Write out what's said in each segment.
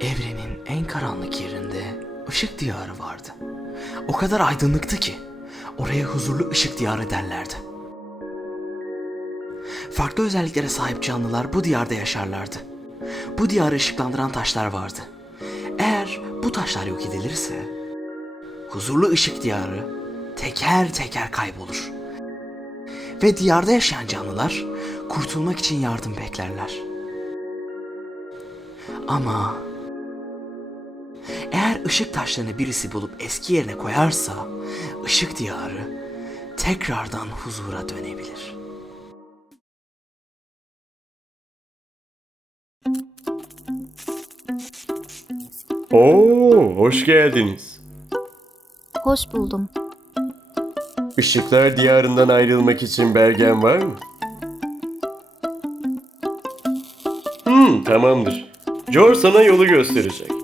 Evrenin en karanlık yerinde ışık diyarı vardı. O kadar aydınlıktı ki oraya huzurlu ışık diyarı derlerdi. Farklı özelliklere sahip canlılar bu diyarda yaşarlardı. Bu diyarı ışıklandıran taşlar vardı. Eğer bu taşlar yok edilirse huzurlu ışık diyarı teker teker kaybolur. Ve diyarda yaşayan canlılar kurtulmak için yardım beklerler. Ama eğer ışık taşlarını birisi bulup eski yerine koyarsa ışık diyarı tekrardan huzura dönebilir. Oo, hoş geldiniz. Hoş buldum. Işıklar diyarından ayrılmak için belgen var mı? Hmm, tamamdır. Jor sana yolu gösterecek.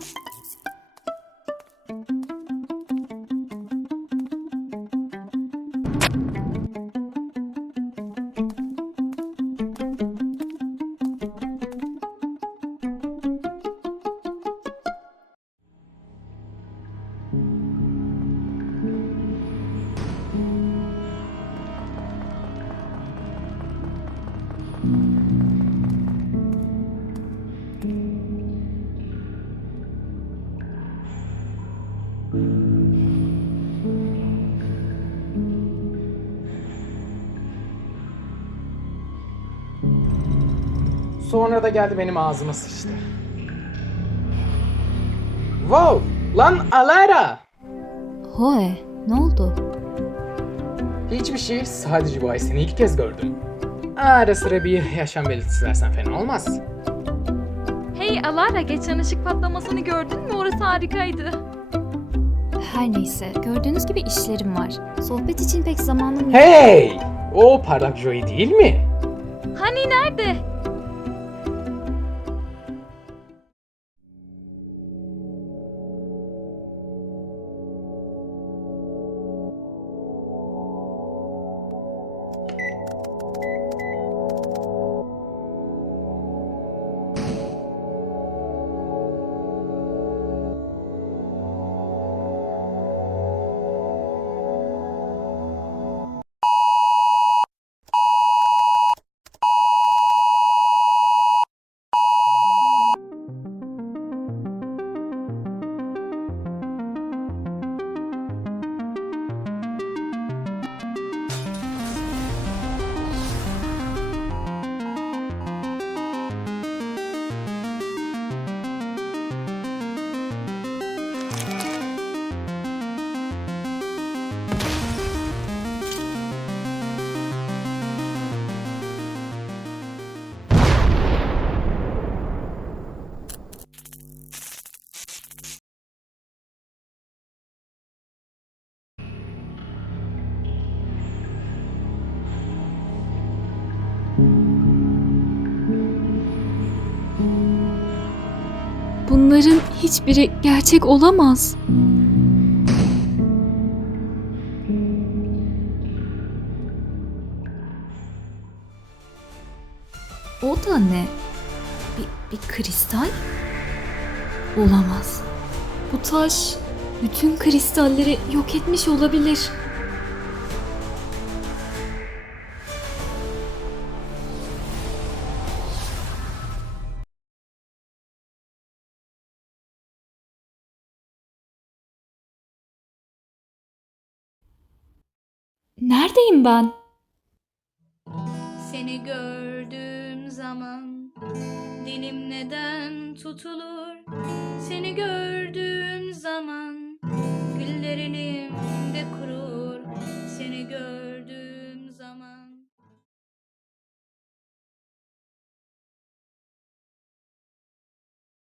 Sonra da geldi benim ağzıma sıçtı. Wow! Lan Alara! Hoe, ne oldu? Hiçbir şey, sadece bu ay seni ilk kez gördüm. Ara sıra bir yaşam belirtisi versen fena olmaz. Hey Alara geçen ışık patlamasını gördün mü? Orası harikaydı. Her neyse, gördüğünüz gibi işlerim var. Sohbet için pek zamanım yok. Hey! O parlak Joey değil mi? Hani nerede? Bunların hiçbiri gerçek olamaz. O da ne? Bir, bir kristal? Olamaz. Bu taş bütün kristalleri yok etmiş olabilir. Neredeyim ben? Seni gördüğüm zaman dilim neden tutulur? Seni gördüğüm zaman güllerim de kurur. Seni gördüğüm